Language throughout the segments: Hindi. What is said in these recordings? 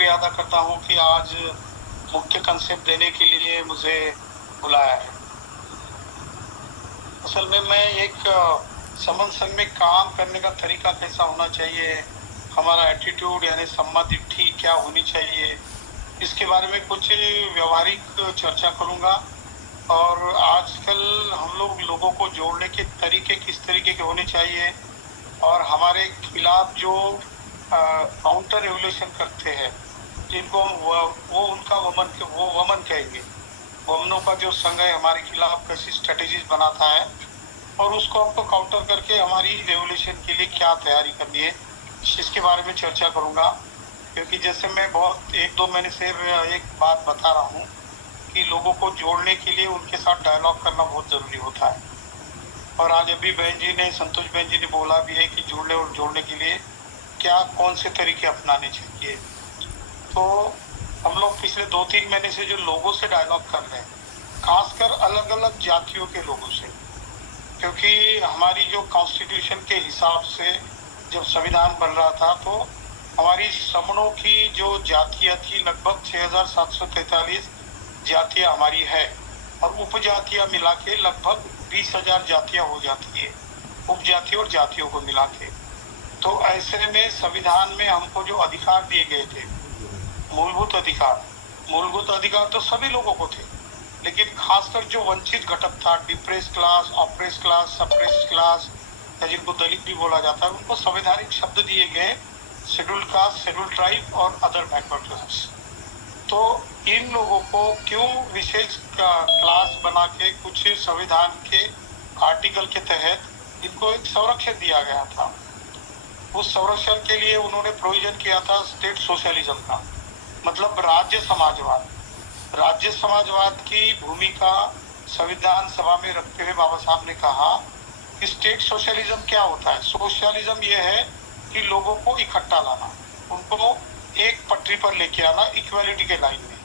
शुक्रिया अदा करता हूँ कि आज मुख्य कंसेप्ट देने के लिए मुझे बुलाया है। असल में मैं एक समन संघ में काम करने का तरीका कैसा होना चाहिए, हमारा एटीट्यूड यानी सम्मादिट्ठी क्या होनी चाहिए, इसके बारे में कुछ व्यवहारिक चर्चा करूँगा। और आजकल हम लोगों को जोड़ने के तरीके किस तरीके के होने चाहिए, और हमारे खिलाफ जो काउंटर रेवोल्यूशन करते हैं जिनको वो उनका वमन कहेंगे, वमनों का जो संघ है हमारे खिलाफ कैसी स्ट्रेटेजीज बनाता है और उसको हमको काउंटर करके हमारी रेवोल्यूशन के लिए क्या तैयारी करनी है, इसके बारे में चर्चा करूंगा। क्योंकि जैसे मैं बहुत 1-2 महीने से एक बात बता रहा हूँ कि लोगों को जोड़ने के लिए उनके साथ डायलॉग करना बहुत ज़रूरी होता है। और आज अभी संतोष बहन जी ने बोला भी है कि जुड़ने और जोड़ने के लिए क्या कौन से तरीके अपनाने चाहिए। तो हम लोग पिछले 2-3 महीने से जो लोगों से डायलॉग कर रहे हैं, खासकर अलग अलग जातियों के लोगों से, क्योंकि हमारी जो कॉन्स्टिट्यूशन के हिसाब से जब संविधान बन रहा था तो हमारी समणों की जो जातियाँ थी लगभग 6743 जातियाँ हमारी है, और उपजातियाँ मिला के लगभग 20,000 जातियाँ हो जाती है, उपजातियों और जातियों को मिला के। तो ऐसे में संविधान में हमको जो अधिकार दिए गए थे, मूलभूत अधिकार तो सभी लोगों को थे, लेकिन खासकर जो वंचित घटक था, depress class, oppress class, suppress class, या जिनको दलित भी बोला जाता है, उनको संवैधानिक शब्द दिए गए शेड्यूल्ड कास्ट, शेड्यूल्ड ट्राइब और अदर बैकवर्ड क्लास। तो इन लोगों को क्यों विशेष क्लास बना के कुछ संविधान के आर्टिकल के तहत इनको एक संरक्षण दिया गया था। उस संरक्षण के लिए उन्होंने प्रोविजन किया था स्टेट सोशलिज्म का, मतलब राज्य समाजवाद। राज्य समाजवाद की भूमिका संविधान सभा में रखते हुए बाबा साहब ने कहा कि स्टेट सोशलिज्म क्या होता है। सोशलिज्म ये है कि लोगों को इकट्ठा लाना, उनको एक पटरी पर लेके आना इक्वालिटी के लाइन में।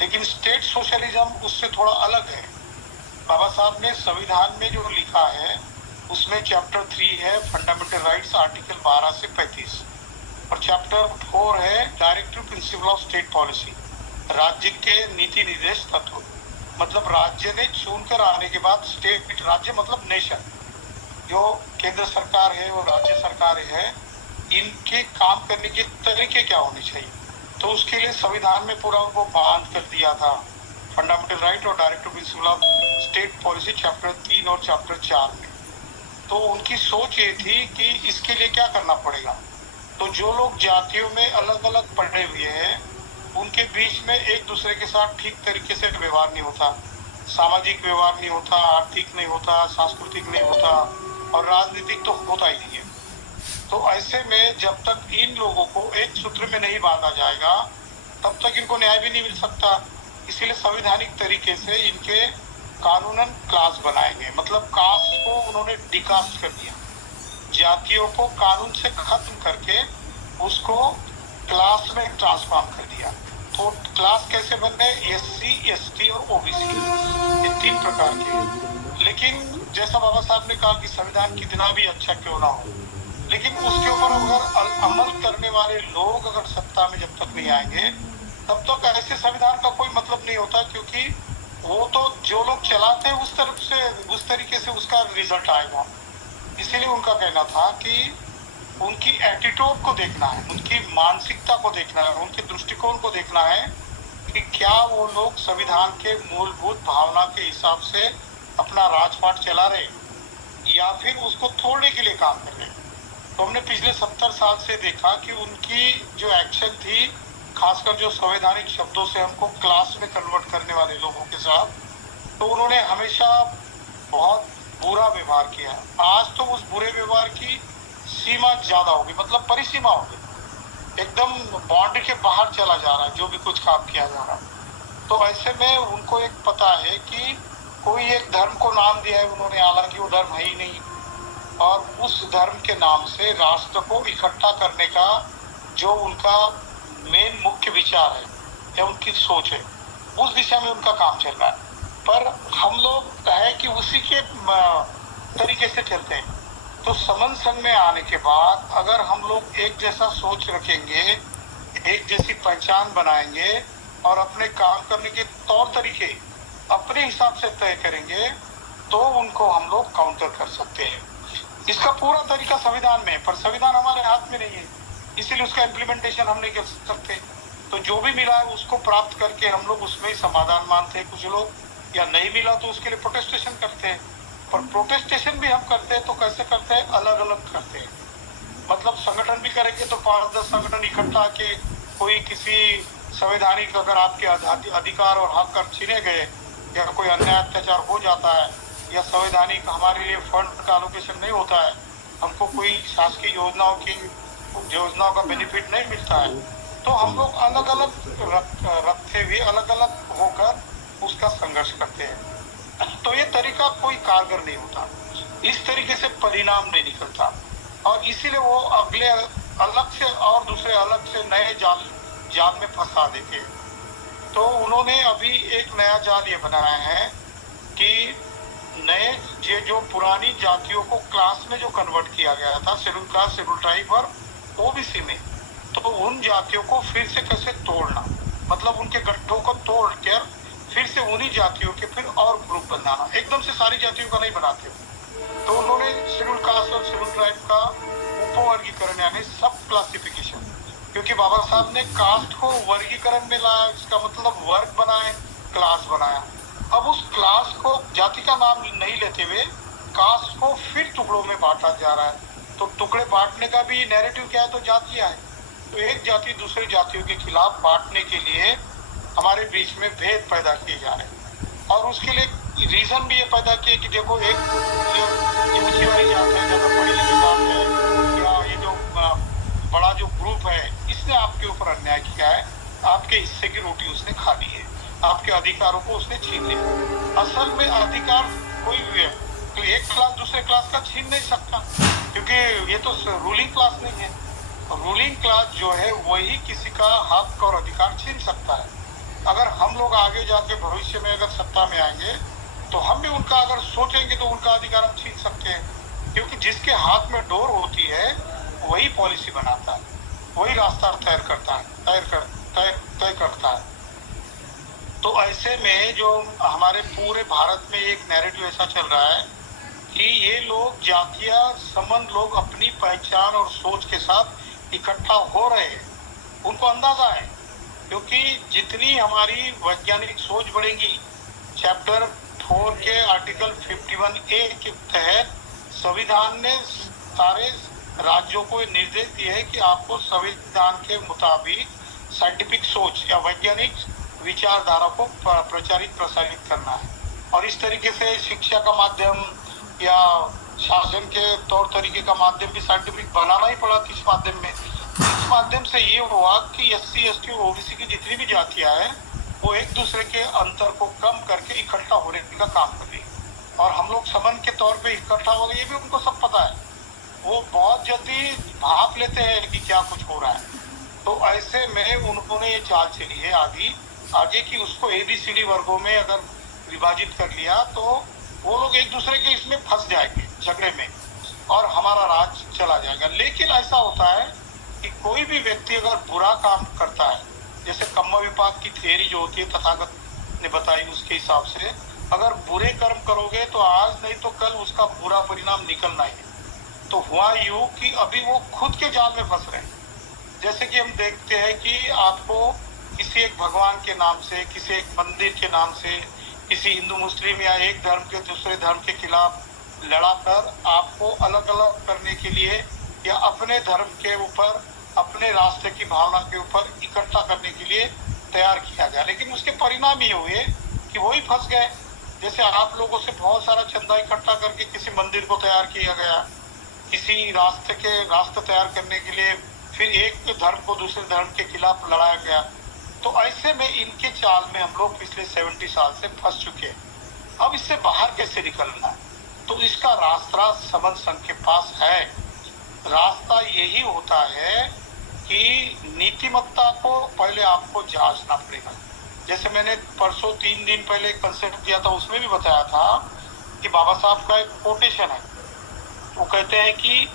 लेकिन स्टेट सोशलिज्म उससे थोड़ा अलग है। बाबा साहब ने संविधान में जो लिखा है उसमें चैप्टर 3 है फंडामेंटल राइट्स, आर्टिकल 12 से 35, और चैप्टर 4 है directive principle of state policy, राज्य के नीति निर्देश तत्व। मतलब राज्य ने चुनकर आने के बाद स्टेट, राज्य मतलब नेशन, जो केंद्र सरकार है और राज्य सरकार है, इनके काम करने के तरीके क्या होने चाहिए। तो उसके लिए संविधान में पूरा उनको बांध कर दिया था, फंडामेंटल राइट और directive principle of state policy chapter 3 और चैप्टर 4 में। तो उनकी सोच ये थी कि इसके लिए क्या करना पड़ेगा। तो जो लोग जातियों में अलग अलग पढ़े हुए हैं उनके बीच में एक दूसरे के साथ ठीक तरीके से व्यवहार नहीं होता, सामाजिक व्यवहार नहीं होता, आर्थिक नहीं होता, सांस्कृतिक नहीं होता, और राजनीतिक तो होता ही नहीं है। तो ऐसे में जब तक इन लोगों को एक सूत्र में नहीं बांधा जाएगा तब तक इनको न्याय भी नहीं मिल सकता। इसीलिए संवैधानिक तरीके से इनके कानूनन क्लास बनाए गए, मतलब कास्ट को उन्होंने डिकास्ट कर दिया, जातियों को कानून से खत्म करके उसको क्लास में ट्रांसफॉर्म कर दिया। तो क्लास कैसे बन गए, SC, ST और OBC, ये 3 प्रकार के। लेकिन जैसा बाबा साहब ने कहा कि संविधान कितना भी अच्छा क्यों ना हो, लेकिन उसके ऊपर अगर अमल करने वाले लोग अगर सत्ता में जब तक नहीं आएंगे तब तक ऐसे संविधान का कोई मतलब नहीं होता, क्योंकि वो तो जो लोग चलाते हैं उस तरीके से उसका रिजल्ट आएगा। इसीलिए उनका कहना था कि उनकी एटीट्यूड को देखना है, उनकी मानसिकता को देखना है, उनके दृष्टिकोण को देखना है कि क्या वो लोग संविधान के मूलभूत भावना के हिसाब से अपना राजपाट चला रहे या फिर उसको तोड़ने के लिए काम कर रहे। तो हमने पिछले 70 साल से देखा कि उनकी जो एक्शन थी, खासकर जो संवैधानिक शब्दों से हमको क्लास में कन्वर्ट करने वाले लोगों के साथ, तो उन्होंने हमेशा बहुत बुरा व्यवहार किया। आज तो उस बुरे व्यवहार की सीमा ज्यादा होगी, मतलब परिसीमा होगी, एकदम बाउंड्री के बाहर चला जा रहा है जो भी कुछ काम किया जा रहा है। तो ऐसे में उनको एक पता है कि कोई एक धर्म को नाम दिया है उन्होंने, हालांकि वो धर्म है ही नहीं, और उस धर्म के नाम से राष्ट्र को इकट्ठा करने का जो उनका मेन मुख्य विचार है या उनकी सोच है, उस दिशा में उनका काम चल रहा है। पर हम लोग है कि उसी के तरीके से चलते हैं। तो समन संघ में आने के बाद अगर हम लोग एक जैसा सोच रखेंगे, एक जैसी पहचान बनाएंगे और अपने काम करने के तौर तरीके अपने हिसाब से तय करेंगे, तो उनको हम लोग काउंटर कर सकते हैं। इसका पूरा तरीका संविधान में है, पर संविधान हमारे हाथ में नहीं है, इसीलिए उसका इम्प्लीमेंटेशन हम नहीं कर सकते। तो जो भी मिला है उसको प्राप्त करके हम लोग उसमें ही समाधान मानते हैं कुछ लोग, या नहीं मिला तो उसके लिए प्रोटेस्टेशन करते हैं। पर प्रोटेस्टेशन भी हम करते हैं तो कैसे करते हैं, अलग अलग करते हैं। मतलब संगठन भी करेंगे तो 5-10 संगठन इकट्ठा के कोई किसी संवैधानिक अगर आपके अधिकार और हक कर छीने गए या कोई अन्याय अत्याचार हो जाता है या संवैधानिक हमारे लिए फंड का एलोकेशन नहीं होता है, हमको कोई शासकीय योजनाओं का बेनिफिट नहीं मिलता है, तो हम लोग अलग अलग रखते हुए अलग अलग होकर उसका संघर्ष करते हैं। तो ये तरीका कोई कारगर नहीं होता, इस तरीके से परिणाम नहीं निकलता, और इसीलिए वो अगले अलग से और दूसरे अलग से नए जाल में फंसा देते हैं। तो उन्होंने अभी एक नया जाल ये बनाया है कि नए जो पुरानी जातियों को क्लास में जो कन्वर्ट किया गया था, शेड्यूल कास्ट, शेड्यूल ट्राइब और ओबीसी में, तो उन जातियों को फिर से कैसे तोड़ना, मतलब उनके गठों को तोड़ कर फिर से उन्हीं जातियों के फिर और ग्रुप बनाना, एकदम से सारी जातियों का नहीं बनाते। तो उन्होंने शेड्यूल कास्ट और शेड्यूल ट्राइब का उपवर्गीकरण यानी सब क्लासिफिकेशन, क्योंकि बाबा साहब ने कास्ट को वर्गीकरण में लाया, इसका मतलब वर्ग बनाए, क्लास बनाया। अब उस क्लास को जाति का नाम नहीं लेते हुए कास्ट को फिर टुकड़ों में बांटा जा रहा है। तो टुकड़े बांटने का भी नैरेटिव क्या है, तो जातियां है। तो एक जाति दूसरी जातियों के खिलाफ बांटने के लिए हमारे बीच में भेद पैदा किए जा रहे हैं, और उसके लिए रीजन भी ये पैदा किए कि देखो एक ऊंची वाली जात है, ज्यादा पढ़ी लिखी जात है, या ये जो बड़ा जो ग्रुप है, इसने आपके ऊपर अन्याय किया है, आपके हिस्से की रोटी उसने खा ली है, आपके अधिकारों को उसने छीन लिया। असल में अधिकार कोई भी है तो एक क्लास दूसरे क्लास का छीन नहीं सकता, क्योंकि ये तो रूलिंग क्लास नहीं है। रूलिंग क्लास जो है वही किसी का हक और अधिकार छीन सकता है। अगर हम लोग आगे जाके भविष्य में अगर सत्ता में आएंगे तो हम भी उनका अगर सोचेंगे तो उनका अधिकार हम छीन सकते हैं, क्योंकि जिसके हाथ में डोर होती है वही पॉलिसी बनाता है, वही रास्ता तय करता है। तो ऐसे में जो हमारे पूरे भारत में एक नैरेटिव ऐसा चल रहा है कि ये लोग जातीय संबंध लोग अपनी पहचान और सोच के साथ इकट्ठा हो रहे हैं, उनको अंदाजा है, क्योंकि जितनी हमारी वैज्ञानिक सोच बढ़ेगी, चैप्टर 4 के आर्टिकल 51A के तहत संविधान ने सारे राज्यों को निर्देश दिए है कि आपको संविधान के मुताबिक साइंटिफिक सोच या वैज्ञानिक विचारधारा को प्रसारित करना है। और इस तरीके से शिक्षा का माध्यम या शासन के तौर तरीके का माध्यम भी साइंटिफिक बनाना ही पड़ा। किस माध्यम में? इस माध्यम से ये हुआ कि SC, ST, OBC की जितनी भी जातियां हैं वो एक दूसरे के अंतर को कम करके इकट्ठा होने का काम कर रही है, और हम लोग समन के तौर पे इकट्ठा हो गए, ये भी उनको सब पता है। वो बहुत जल्दी भाप लेते हैं कि क्या कुछ हो रहा है। तो ऐसे में उन्होंने ये चाल चली है आगे कि उसको ABCD वर्गों में अगर विभाजित कर लिया तो वो लोग एक दूसरे के इसमें फंस जाएंगे झगड़े में, और हमारा राज चला जाएगा। लेकिन ऐसा होता है कि कोई भी व्यक्ति अगर बुरा काम करता है, जैसे कम्मा विपाक की थियरी जो होती है तथागत ने बताई, उसके हिसाब से अगर बुरे कर्म करोगे तो आज नहीं तो कल उसका बुरा परिणाम निकलना है। तो हुआ यूं कि अभी वो खुद के जाल में फंस रहे हैं। जैसे कि हम देखते हैं कि आपको किसी एक भगवान के नाम से, किसी एक मंदिर के नाम से, किसी हिंदू मुस्लिम या एक धर्म के दूसरे धर्म के खिलाफ लड़ाकर आपको अलग अलग करने के लिए या अपने धर्म के ऊपर, अपने रास्ते की भावना के ऊपर इकट्ठा करने के लिए तैयार किया गया। लेकिन उसके परिणाम ये हुए कि वही फंस गए। जैसे आप लोगों से बहुत सारा चंदा इकट्ठा करके किसी मंदिर को तैयार किया गया, किसी रास्ते तैयार करने के लिए फिर एक धर्म को दूसरे धर्म के खिलाफ लड़ाया गया। तो ऐसे में इनके चाल में हम लोग पिछले 70 साल से फंस चुके हैं। अब इससे बाहर कैसे निकलना है? तो इसका रास्ता समन संघ के पास है। रास्ता यही होता है कि नीतिमत्ता को पहले आपको जांचना पड़ेगा। जैसे मैंने परसों 3 दिन पहले एक कंसेप्ट दिया था, उसमें भी बताया था कि बाबा साहब का एक कोटेशन है। वो कहते हैं कि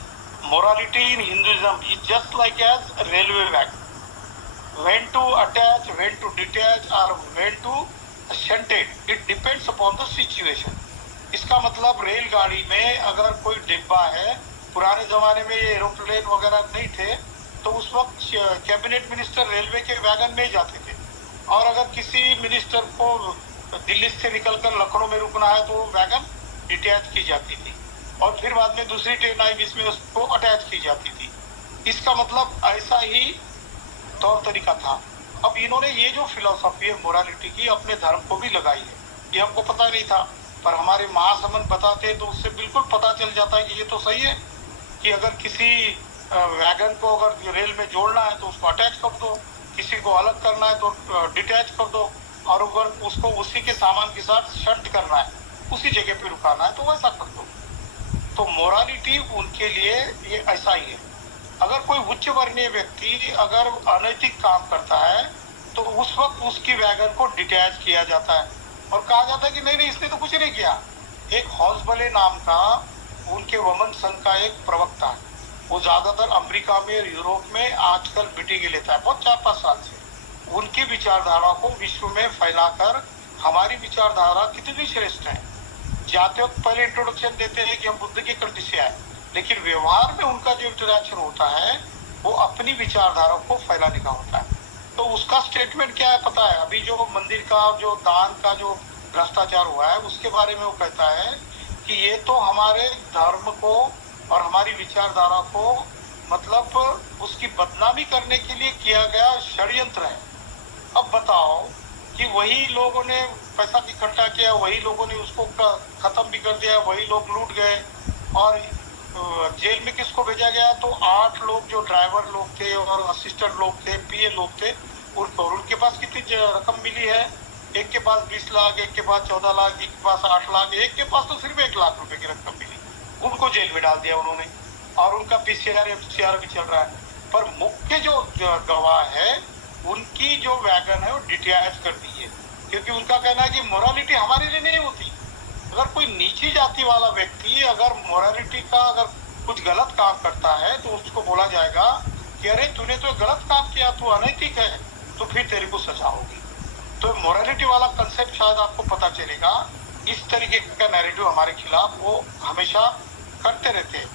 morality in Hinduism is just like as railway whack. when to attach, when to detach or when to shunt it. It depends upon the situation. इसका मतलब रेलगाड़ी में अगर कोई डिब्बा है, पुराने जमाने में ये एरोप्लेन वगैरह नहीं थे, तो उस वक्त कैबिनेट मिनिस्टर रेलवे के वैगन में जाते थे, और अगर किसी मिनिस्टर को दिल्ली से निकलकर लखनऊ में रुकना है तो वैगन डिटैच की जाती थी, और फिर बाद में दूसरी ट्रेन आई जिसमें उसको अटैच की जाती थी। इसका मतलब ऐसा ही तौर तरीका था। अब इन्होंने ये जो फिलोसफी है मोरालिटी की अपने धर्म को भी लगाई है, ये हमको पता नहीं था, पर हमारे महासमंद बताते हैं तो उससे बिल्कुल पता चल जाता है कि ये तो सही है कि अगर किसी वैगन को अगर रेल में जोड़ना है तो उसको अटैच कर दो, किसी को अलग करना है तो डिटैच कर दो, और अगर उसको उसी के सामान के साथ शंट करना है, उसी जगह पे रुकाना है तो वैसा कर दो। तो मोरालिटी उनके लिए ये ऐसा ही है। अगर कोई उच्च वर्णीय व्यक्ति अगर अनैतिक काम करता है तो उस वक्त उसकी वैगन को डिटैच किया जाता है और कहा जाता है कि नहीं नहीं इसने तो कुछ नहीं किया। एक हॉस्बले नाम का उनके वमन संघ का एक प्रवक्ता है, वो ज्यादातर अमेरिका में यूरोप में आजकल मीटिंग लेता है बहुत 4-5 साल से। उनकी विचारधारा को विश्व में फैलाकर हमारी विचारधारा कितनी श्रेष्ठ है। जाते वक्त पहले इंट्रोडक्शन देते हैं कि हम बुद्ध की कंट्री से आए, लेकिन व्यवहार में उनका जो इंटरेक्शन होता है वो अपनी विचारधारा को फैलाने का होता है। तो उसका स्टेटमेंट क्या है पता है? अभी जो मंदिर का जो दान का जो भ्रष्टाचार हुआ है उसके बारे में वो कहता है कि ये तो हमारे धर्म को और हमारी विचारधारा को मतलब उसकी बदनामी करने के लिए किया गया षड्यंत्र है। अब बताओ कि वही लोगों ने पैसा इकट्ठा किया, वही लोगों ने उसको खत्म भी कर दिया, वही लोग लूट गए, और जेल में किसको भेजा गया? तो 8 लोग जो ड्राइवर लोग थे और असिस्टेंट लोग थे, पीए लोग थे, उनके पास कितनी रकम मिली है? एक के पास 20 लाख, एक के पास 14 लाख, एक के पास 8 लाख, एक के पास तो सिर्फ 1 लाख रुपए की रकम मिली। उनको जेल में डाल दिया उन्होंने, और उनका पीसीआर एफसीआर भी चल रहा है। पर मुख्य जो गवाह है उनकी जो वैगन है वो डिटैच कर दी है, क्योंकि उनका कहना है कि मोरालिटी हमारे लिए नहीं होती। अगर कोई नीची जाति वाला व्यक्ति अगर मोरालिटी का अगर कुछ गलत काम करता है तो उसको बोला जाएगा कि अरे तूने तो गलत काम किया, तू अनैतिक है, तो फिर तेरे को सजा होगी। तो मोरालिटी वाला कंसेप्ट शायद आपको पता चलेगा। इस तरीके का नैरेटिव हमारे खिलाफ वो हमेशा करते रहते हैं,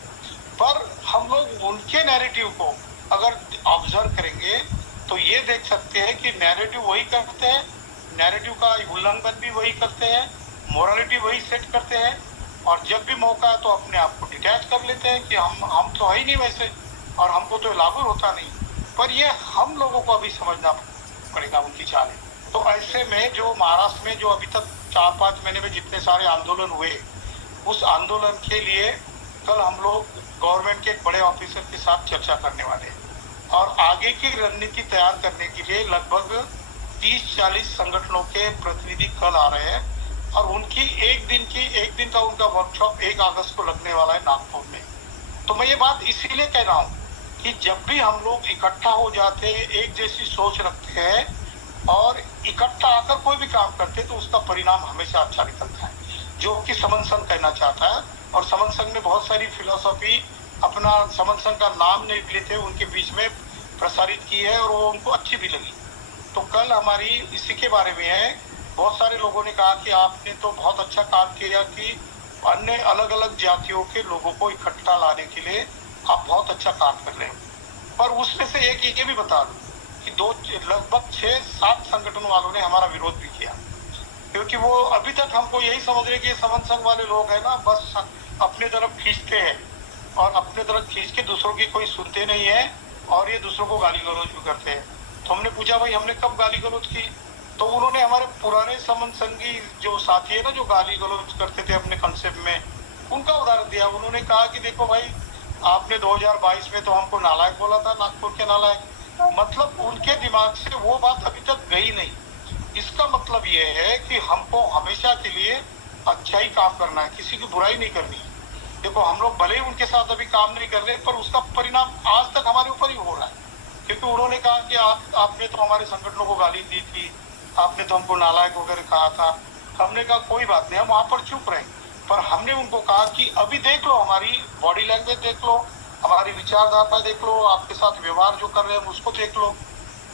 पर हम लोग उनके नैरेटिव को अगर ऑब्जर्व करेंगे तो ये देख सकते हैं कि नैरेटिव वही करते हैं, नैरेटिव का उल्लंघन भी वही करते हैं, मोरालिटी वही सेट करते हैं, और जब भी मौका है तो अपने आप को डिटैच कर लेते हैं कि हम तो है ही नहीं वैसे, और हमको तो लागू होता नहीं। पर ये हम लोगों को अभी समझना पड़ेगा उनकी चालें। तो ऐसे में जो महाराष्ट्र में जो अभी तक 4-5 महीने में जितने सारे आंदोलन हुए, उस आंदोलन के लिए कल हम लोग गवर्नमेंट के एक बड़े ऑफिसर के साथ चर्चा करने वाले हैं, और आगे की रणनीति तैयार करने के लिए लगभग 30-40 संगठनों के प्रतिनिधि कल आ रहे हैं, और उनकी एक दिन का उनका वर्कशॉप 1 अगस्त को लगने वाला है नागपुर में। तो मैं ये बात इसीलिए कह रहा हूँ कि जब भी हम लोग इकट्ठा हो जाते हैं, एक जैसी सोच रखते हैं और इकट्ठा आकर कोई भी काम करते हैं तो उसका परिणाम हमेशा अच्छा निकलता है, जो कि समन संघ कहना चाहता है। और समन संघ ने बहुत सारी फिलोसॉफी अपना समन संघ का नाम नहीं लेते उनके बीच में प्रसारित की है, और वो उनको अच्छी भी लगी। तो कल हमारी इसी के बारे में है। बहुत सारे लोगों ने कहा कि आपने तो बहुत अच्छा काम किया कि अन्य अलग अलग जातियों के लोगों को इकट्ठा लाने के लिए आप बहुत अच्छा काम कर रहे हो। पर उसमें से एक ये भी बता दूं कि लगभग 6-7 संगठन वालों ने हमारा विरोध भी किया, क्योंकि वो अभी तक हमको यही समझ रहे कि समन संघ वाले लोग है ना, बस अपने तरफ खींचते हैं और अपने तरफ खींच के दूसरों की कोई सुनते नहीं है, और ये दूसरों को गाली गलौज भी करते हैं। तो हमने पूछा भाई हमने कब गाली गलौज की? तो उन्होंने हमारे पुराने समन संघी जो साथी है ना, जो गाली गलौज करते थे अपने कंसेप्ट में, उनका उदाहरण दिया। उन्होंने कहा कि देखो भाई आपने 2022 में तो हमको नालायक बोला था, नागपुर के नालायक। मतलब उनके दिमाग से वो बात अभी तक गई नहीं। इसका मतलब ये है कि हमको हमेशा के लिए अच्छा ही काम करना है, किसी की बुराई नहीं करनी है। देखो हम लोग भले ही उनके साथ अभी काम नहीं कर रहे, पर उसका परिणाम आज तक हमारे ऊपर ही हो रहा है, क्योंकि उन्होंने कहा कि आपने तो हमारे संगठनों को गाली दी थी, आपने तो हमको नालायक वगैरह कहा था। हमने कहा कोई बात नहीं, हम वहां पर चुप रहे, पर हमने उनको कहा कि अभी देख लो, हमारी बॉडी लैंग्वेज देख लो, हमारी विचारधारा देख लो, आपके साथ व्यवहार जो कर रहे हैं उसको देख लो।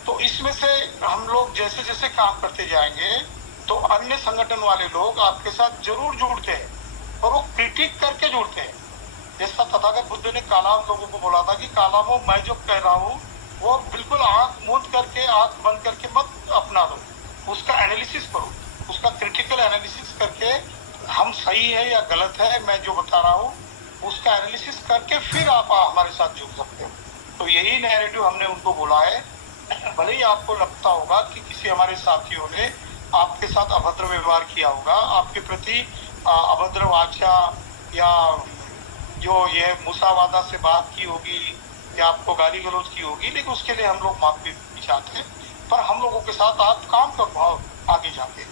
तो तो इसमें से हम लोग जैसे जैसे काम करते जाएंगे तो अन्य संगठन वाले लोग आपके साथ जरूर जुड़ते हैं और वो क्रिटिक करके जुड़ते हैं। जैसा तथागत बुद्ध ने कालाम लोगों को बोला था कि कालामो मैं जो कह रहा हूँ वो बिल्कुल आंख मूंद करके आंख बंद करके मत अपना लो, उसका एनालिसिस करो, उसका क्रिटिकल एनालिसिस करके हम सही है या गलत है मैं जो बता रहा हूँ उसका एनालिसिस करके फिर आप हमारे साथ जुड़ सकते हो। तो यही नैरेटिव हमने उनको बोला है। भले ही आपको लगता होगा कि किसी हमारे साथियों ने आपके साथ अभद्र व्यवहार किया होगा, आपके प्रति अभद्र वाचा या जो ये मुसावादा से बात की होगी या आपको गाली गलौज की होगी, लेकिन उसके लिए हम लोग माफी चाहते हैं, पर हम लोगों के साथ आप काम कर पाओ आगे जाके।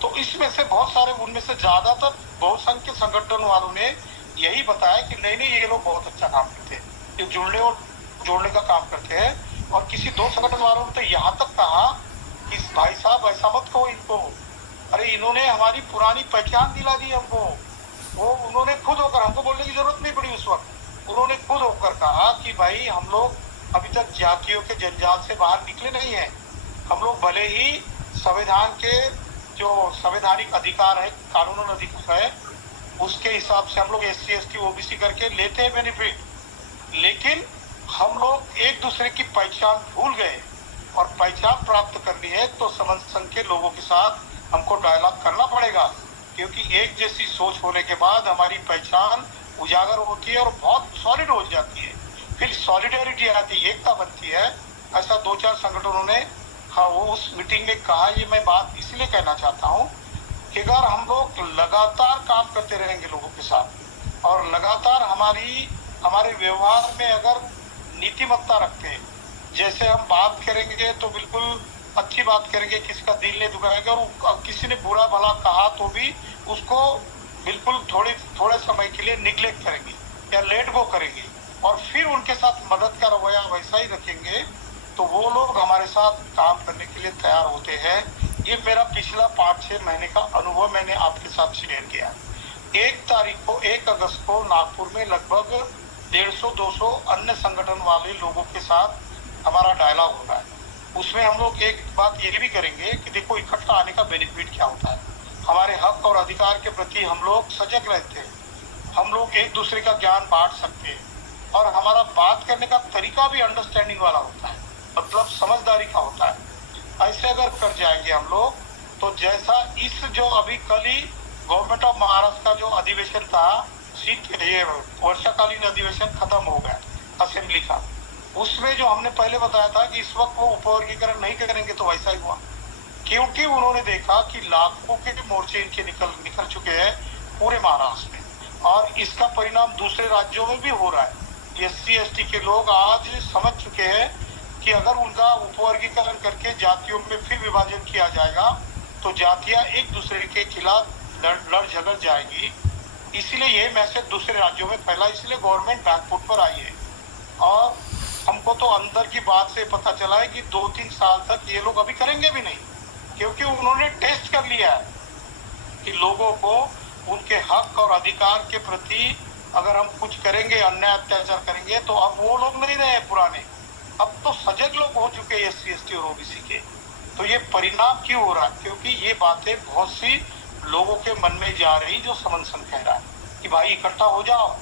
तो इसमें से बहुत सारे, उनमें से ज्यादातर बहुसंख्य संगठन वालों ने यही बताया कि नहीं नहीं ये लोग बहुत अच्छा काम करते हैं, ये जुड़ने और जोड़ने का काम करते हैं। और किसी दो संगठन वालों ने तो यहाँ तक कहा कि भाई साहब ऐसा मत कहो इनको, अरे इन्होंने हमारी पुरानी पहचान दिला दी हमको। वो उन्होंने खुद होकर, हमको बोलने की जरूरत नहीं पड़ी उस वक्त, उन्होंने खुद होकर कहा कि भाई हम लोग अभी तक जातियों के जंजाल से बाहर निकले नहीं है, हम लोग भले ही संविधान के जो संवैधानिक अधिकार है, कानून अधिकार है, उसके हिसाब से हम लोग SC ST OBC करके लेते हैं बेनिफिट, लेकिन हम लोग एक दूसरे की पहचान भूल गए और पहचान प्राप्त करनी है तो समस्त संघ के लोगों के साथ हमको डायलॉग करना पड़ेगा, क्योंकि एक जैसी सोच होने के बाद हमारी पहचान उजागर होती है और बहुत सॉलिड हो जाती है, फिर सॉलिडेरिटी आती है, एकता बनती है। ऐसा दो चार संगठनों ने हाँ वो उस मीटिंग में कहा। ये मैं बात इसलिए कहना चाहता हूँ कि अगर हम लोग लगातार काम करते रहेंगे लोगों के साथ और लगातार हमारे व्यवहार में अगर नीतिमत्ता रखते हैं, जैसे हम बात करेंगे तो बिल्कुल अच्छी बात करेंगे, किसी का दिल नहीं दुखाएंगे, और किसी ने बुरा भला कहा तो भी उसको बिल्कुल थोड़े समय के लिए निग्लेक्ट करेंगे या लेट गो करेंगे और फिर उनके साथ मदद का रवैया वैसा ही रखेंगे, तो वो लोग हमारे साथ काम करने के लिए तैयार होते हैं। ये मेरा पिछला 5-6 महीने का अनुभव मैंने आपके साथ शेयर किया। 1 अगस्त को नागपुर में लगभग 150-200 अन्य संगठन वाले लोगों के साथ हमारा डायलॉग हो रहा है। उसमें हम लोग एक बात ये भी करेंगे कि देखो इकट्ठा आने का बेनिफिट क्या होता है, हमारे हक और अधिकार के प्रति हम लोग सजग रहते हैं, हम लोग एक दूसरे का ज्ञान बांट सकते हैं और हमारा बात करने का तरीका भी अंडरस्टैंडिंग वाला होता है, मतलब समझदारी का होता है। ऐसे अगर कर जाएंगे हम लोग तो जैसा इस जो अभी कल ही गवर्नमेंट ऑफ महाराष्ट्र का जो अधिवेशन था, ये वर्षाकालीन अधिवेशन खत्म हो गया असेंबली का, उसमें जो हमने पहले बताया था कि इस वक्त वो उपवर्गीकरण नहीं करेंगे, तो वैसा ही हुआ, क्योंकि उन्होंने देखा कि लाखों के मोर्चे इनके निकल चुके हैं पूरे महाराष्ट्र में और इसका परिणाम दूसरे राज्यों में भी हो रहा है। SC ST के लोग आज समझ चुके हैं कि अगर उनका उपवर्गीकरण करके जातियों में फिर विभाजन किया जाएगा तो जातियां एक दूसरे के खिलाफ लड़ झगड़ जाएगी। इसीलिए ये मैसेज दूसरे राज्यों में फैला, इसलिए गवर्नमेंट बैकफुट पर आई है। और हमको तो अंदर की बात से पता चला है कि 2-3 साल तक ये लोग अभी करेंगे भी नहीं, क्योंकि उन्होंने टेस्ट कर लिया है कि लोगों को उनके हक और अधिकार के प्रति अगर हम कुछ करेंगे, अन्याय अत्याचार करेंगे, तो अब वो लोग नहीं रहे पुराने, अब तो सजग लोग हो चुके हैं SC ST और OBC के। तो ये परिणाम क्यों हो रहा है? क्योंकि ये बातें बहुत सी लोगों के मन में जा रही, जो समर्थन कह रहा है कि भाई इकट्ठा हो जाओ।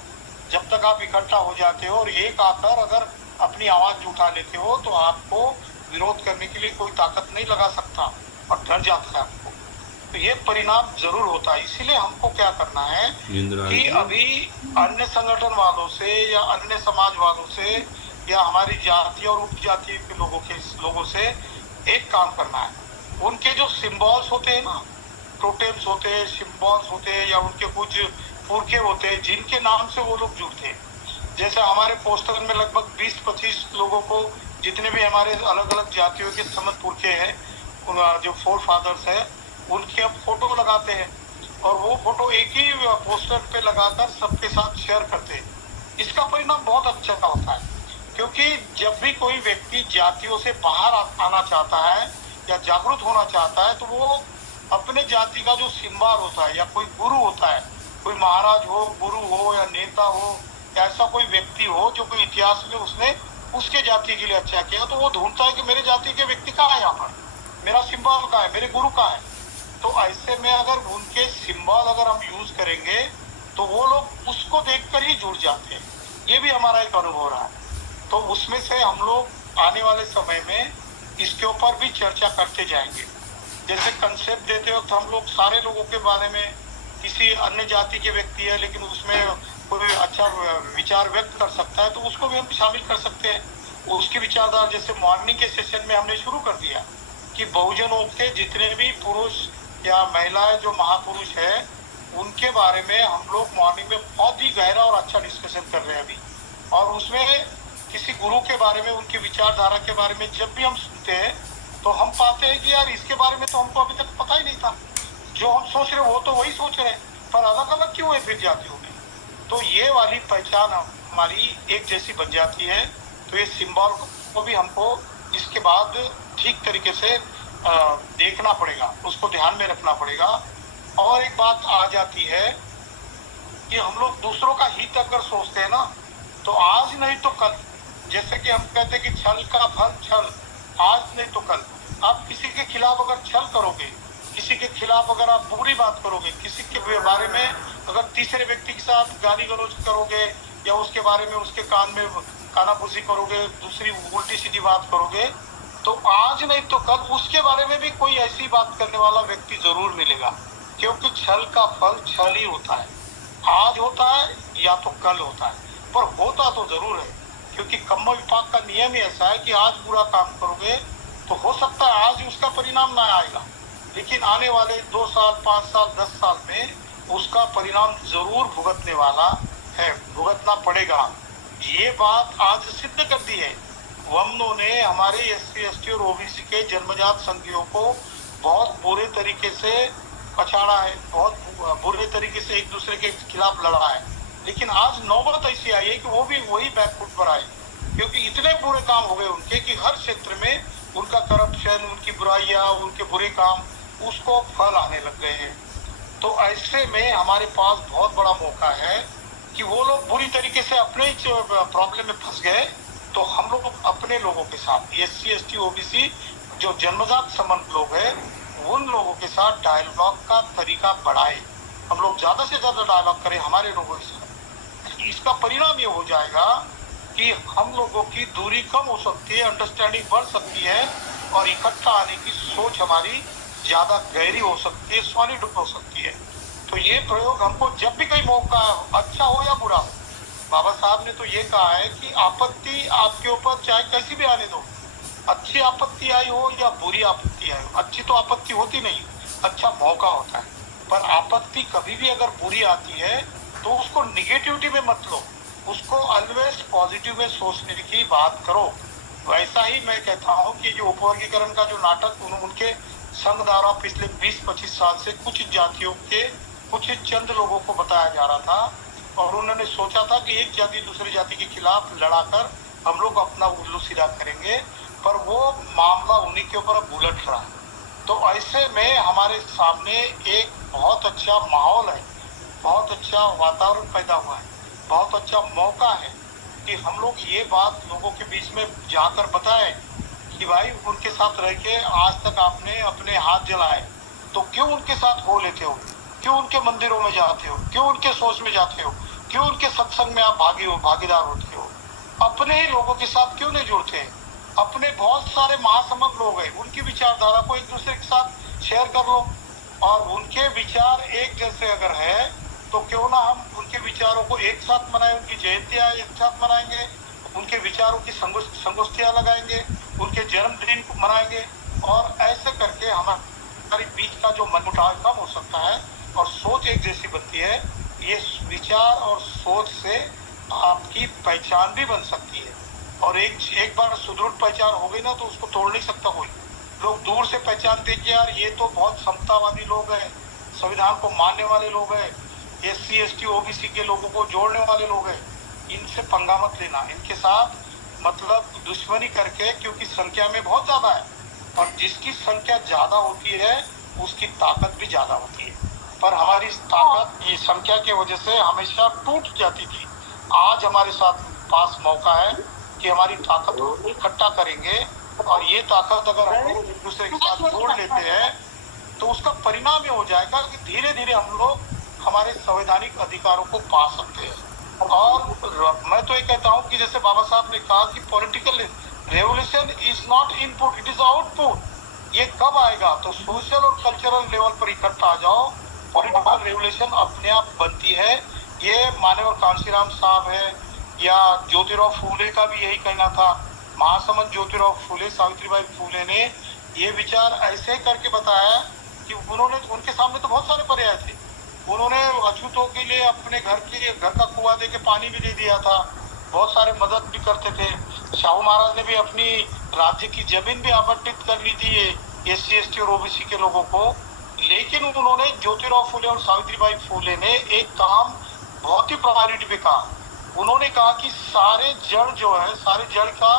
जब तक आप इकट्ठा हो जाते हो और एक आकर अगर अपनी आवाज उठा लेते हो तो आपको विरोध करने के लिए कोई ताकत नहीं लगा सकता और डर जाता है आपको, तो ये परिणाम जरूर होता है। इसीलिए हमको क्या करना है कि अभी अन्य संगठन वालों से या अन्य समाज वालों से या हमारी जाति और उपजाति के लोगों से एक काम करना है। उनके जो सिंबल्स होते हैं ना, टोटेम्स होते हैं, सिंबल्स होते हैं, या उनके कुछ पुरखे होते हैं जिनके नाम से वो लोग जुड़ते हैं। जैसे हमारे पोस्टर में लगभग 20-25 लोगों को, जितने भी हमारे अलग अलग जातियों के समझ पुरखे हैं, जो फोर फादर्स है, उनके अब फोटो लगाते हैं और वो फोटो एक ही पोस्टर पे लगाकर सबके साथ शेयर करते हैं। इसका परिणाम बहुत अच्छा होता है, क्योंकि जब भी कोई व्यक्ति जातियों से बाहर आना चाहता है या जागरूक होना चाहता है, तो वो अपने जाति का जो सिंबल होता है या कोई गुरु होता है, कोई महाराज हो, गुरु हो या नेता हो, या ऐसा कोई व्यक्ति हो जो कोई इतिहास में उसने उसके जाति के लिए अच्छा किया, तो वो ढूंढता है कि मेरे जाति के व्यक्ति कहाँ है, यहाँ पर मेरा सिंबल कहाँ है, मेरे गुरु कहाँ है। तो ऐसे में अगर उनके सिंबल अगर हम यूज करेंगे तो वो लोग उसको देखकर ही जुड़ जाते हैं। ये भी हमारा एक अनुभव रहा है। तो उसमें से हम लोग आने वाले समय में इसके ऊपर भी चर्चा करते जाएंगे। जैसे कंसेप्ट देते वक्त हम लोग सारे लोगों के बारे में, किसी अन्य जाति के व्यक्ति है लेकिन उसमें कोई अच्छा विचार व्यक्त कर सकता है तो उसको भी हम शामिल कर सकते हैं। उसकी विचारधारा, जैसे मॉर्निंग के सेशन में हमने शुरू कर दिया कि बहुजनों के जितने भी पुरुष या महिलाएं जो महापुरुष है उनके बारे में हम लोग मॉर्निंग में बहुत ही गहरा और अच्छा डिस्कशन कर रहे हैं अभी। और उसमें किसी गुरु के बारे में, उनकी विचारधारा के बारे में जब भी हम सुनते हैं तो हम पाते हैं कि यार इसके बारे में तो हमको अभी तक पता ही नहीं था। जो हम सोच रहे वो तो वही सोच रहे हैं, पर अलग अलग क्यों है फिर जातियों में। तो ये वाली पहचान हमारी एक जैसी बन जाती है। तो ये सिंबल को भी हमको इसके बाद ठीक तरीके से देखना पड़ेगा, उसको ध्यान में रखना पड़ेगा। और एक बात आ जाती है कि हम लोग दूसरों का हित अगर सोचते हैं ना तो आज नहीं तो कल, जैसे कि हम कहते हैं कि छल का फल छल, आज नहीं तो कल। आप किसी के खिलाफ अगर छल करोगे, किसी के खिलाफ अगर आप बुरी बात करोगे, किसी के बारे में अगर तीसरे व्यक्ति के साथ गाली गलौज करोगे या उसके बारे में उसके कान में कानाफूसी करोगे, दूसरी उल्टी सीधी बात करोगे, तो आज नहीं तो कल उसके बारे में भी कोई ऐसी बात करने वाला व्यक्ति जरूर मिलेगा। क्योंकि छल का फल छल ही होता है, आज होता है या तो कल होता है, पर होता तो जरूर है। क्योंकि कर्म विपाक का नियम ही ऐसा है कि आज बुरा काम करोगे तो हो सकता है आज उसका परिणाम ना आएगा, लेकिन आने वाले 2 साल 5 साल 10 साल में उसका परिणाम जरूर भुगतने वाला है, भुगतना पड़ेगा। ये बात आज सिद्ध कर दी है। वमनों ने हमारे SC ST और OBC के जन्मजात संघियों को बहुत बुरे तरीके से पछाड़ा है, बहुत बुरे तरीके से एक दूसरे के खिलाफ लड़ा है। लेकिन आज नौबत ऐसी आई है कि वो भी वही बैकफुट पर आए, क्योंकि इतने बुरे काम हो गए उनके कि हर क्षेत्र में उनका करप्शन, उनकी बुराइयां, उनके बुरे काम, उसको फल आने लग गए हैं। तो ऐसे में हमारे पास बहुत बड़ा मौका है कि वो लोग बुरी तरीके से अपने ही प्रॉब्लम में फंस गए, तो हम लोग अपने लोगों के साथ SC ST OBC जो जन्मजात संबंध लोग हैं उन लोगों के साथ डायलॉग का तरीका बढ़ाए। हम लोग ज्यादा से ज्यादा डायलॉग करें हमारे लोगों के साथ। इसका परिणाम ये हो जाएगा कि हम लोगों की दूरी कम हो सकती है, अंडरस्टैंडिंग बढ़ सकती है और इकट्ठा आने की सोच हमारी ज्यादा गहरी हो सकती है, सॉलिड हो सकती है। तो ये प्रयोग हमको जब भी कोई मौका, अच्छा हो या बुरा हो, बाबा साहब ने तो ये कहा है कि आपत्ति आपके ऊपर चाहे कैसी भी आने दो, अच्छी आपत्ति आई हो या बुरी आपत्ति आई हो, अच्छी तो आपत्ति होती नहीं, अच्छा मौका होता है। पर आपत्ति कभी भी अगर बुरी आती है तो उसको निगेटिविटी में मत लो, उसको ऑलवेज पॉजिटिव में सोचने की बात करो। वैसा ही मैं कहता हूँ कि जो उपवर्गीकरण का जो नाटक उनके संघ द्वारा पिछले 20-25 साल से कुछ जातियों के कुछ चंद लोगों को बताया जा रहा था, और उन्होंने सोचा था कि एक जाति दूसरी जाति के खिलाफ लड़ाकर हम लोग अपना उल्लू सीधा करेंगे, पर वो मामला उन्हीं के ऊपर अब उलट रहा है। तो ऐसे में हमारे सामने एक बहुत अच्छा माहौल है, बहुत अच्छा वातावरण पैदा हुआ है, बहुत अच्छा मौका है कि हम लोग ये बात लोगों के बीच में जाकर बताएं कि भाई उनके साथ रह के आज तक आपने अपने हाथ जलाए तो क्यों उनके साथ हो लेते हो, क्यों उनके मंदिरों में जाते हो, क्यों उनके सोच में जाते हो, क्यों उनके सत्संग में आप भागीदार होते हो, अपने ही लोगों के साथ क्यों नहीं जुड़ते। अपने बहुत सारे महासमंद लोग हैं, उनकी विचारधारा को एक दूसरे के साथ शेयर कर लो, और उनके विचार एक जैसे अगर है तो क्यों ना हम उनके विचारों को एक साथ मनाएं, उनकी जयंतियां एक साथ मनाएंगे, उनके विचारों की संगोष्ठियां लगाएंगे, उनके जन्मदिन मनाएंगे, और ऐसे करके हमारे बीच का जो मनमुटाव कम हो सकता है और सोच एक जैसी बनती है। ये विचार और सोच से आपकी पहचान भी बन सकती है, और एक बार सुदृढ़ पहचान हो गई ना तो उसको तोड़ नहीं सकता कोई। लोग दूर से पहचानते कि यार ये तो बहुत समतावादी लोग हैं, संविधान को मानने वाले लोग हैं, SC ST OBC के लोगों को जोड़ने वाले लोग हैं, इनसे पंगा मत लेना, इनके साथ मतलब दुश्मनी करके, क्योंकि संख्या में बहुत ज्यादा है, और जिसकी संख्या ज्यादा होती है उसकी ताकत भी ज्यादा होती है। पर हमारी ताकत ये संख्या की वजह से हमेशा टूट जाती थी। आज हमारे साथ पास मौका है कि हमारी ताकत को इकट्ठा करेंगे, और ये ताकत अगर हम लोग एक दूसरे के साथ जोड़ लेते हैं तो उसका परिणाम ये हो जाएगा कि धीरे धीरे हम लोग हमारे संवैधानिक अधिकारों को पा सकते हैं। और मैं तो ये कहता हूँ कि जैसे बाबा साहब ने कहा कि political revolution is not input, it is output. ये कब आएगा? तो सोशल और कल्चरल लेवल पर इकट्ठा आ जाओ, पॉलिटिकल रेवोल्यूशन अपने आप बनती है। ये मानव कांशीराम साहब है या ज्योतिराव फूले का भी यही कहना था। महासमंत ज्योतिराव फूले, सावित्रीबाई फूले ने ये विचार ऐसे करके बताया कि उन्होंने, उनके सामने तो बहुत सारे पर्याय थे। उन्होंने अछूतों के लिए अपने घर का कुआं दे के पानी भी दे दिया था, बहुत सारे मदद भी करते थे। शाहू महाराज ने भी अपनी राज्य की जमीन भी आवंटित कर ली थी SC ST और OBC के लोगों को। लेकिन उन्होंने, ज्योतिराव फूले और सावित्रीबाई फूले ने एक काम बहुत ही प्रायोरिटी पे कहा। उन्होंने कहा कि सारे जड़ जो है, सारे जड़ का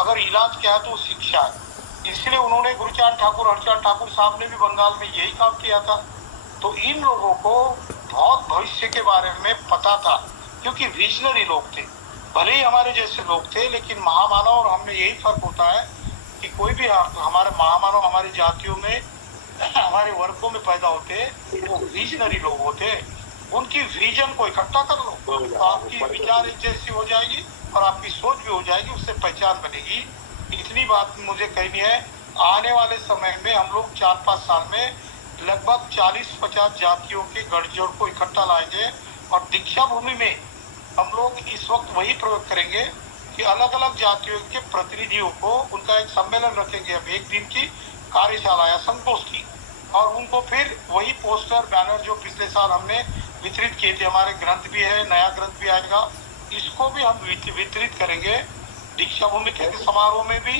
अगर इलाज क्या है तो शिक्षा है। इसलिए उन्होंने गुरुचांद ठाकुर, हरचांद ठाकुर साहब ने भी बंगाल में यही काम किया था। तो इन लोगों को बहुत भविष्य के बारे में पता था, क्योंकि विजनरी लोग थे। भले ही हमारे जैसे लोग थे, लेकिन महामानव और हमने यही फर्क होता है कि कोई भी हमारे महामानव हमारी जातियों में, हमारे वर्गों में पैदा होते, वो विजनरी लोग होते। उनकी विजन को इकट्ठा कर लो तो आपकी विचार एक जैसी हो जाएगी और आपकी सोच भी हो जाएगी, उससे पहचान बनेगी। इतनी बात मुझे कहनी है। आने वाले समय में हम लोग 4-5 साल में लगभग 40-50 जातियों के गठजोड़ को इकट्ठा लाएंगे, और दीक्षा भूमि में हम लोग इस वक्त वही प्रयोग करेंगे कि अलग अलग जातियों के प्रतिनिधियों को, उनका एक सम्मेलन रखेंगे, अब 1 दिन की कार्यशाला या संगोष्ठी, और उनको फिर वही पोस्टर बैनर जो पिछले साल हमने वितरित किए थे, हमारे ग्रंथ भी है, नया ग्रंथ भी आएगा, इसको भी हम वितरित करेंगे। दीक्षा भूमि के समारोह में भी,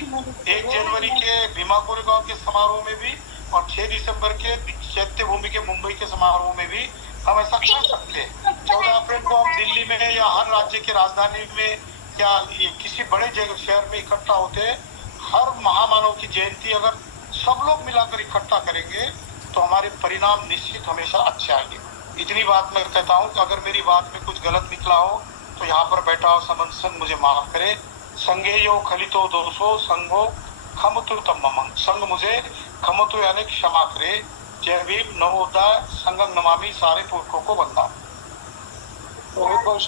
1 जनवरी के भीमा कोरेगांव के समारोह में भी, और 6 दिसंबर के चैत्य भूमि के मुंबई के समारोह में भी हम ऐसा कर सकते हैं। 14 अप्रैल को हम दिल्ली में या हर राज्य की राजधानी में या किसी बड़े शहर में इकट्ठा होते हैं। हर महामानव की जयंती अगर सब लोग मिलाकर इकट्ठा करेंगे तो हमारे परिणाम निश्चित हमेशा अच्छे आएंगे। इतनी बात मैं कहता हूँ कि अगर मेरी बात में कुछ गलत निकला हो तो यहाँ पर बैठा हो समन संघ मुझे माफ करे। संघेयो खलितो दोषो संघो खमतु तम्मम, संघ मुझे खमतु यानी क्षमा करे। जय भीम, नमो बुद्धाय, संघं नमामि, सारे पुरखों को वंदना।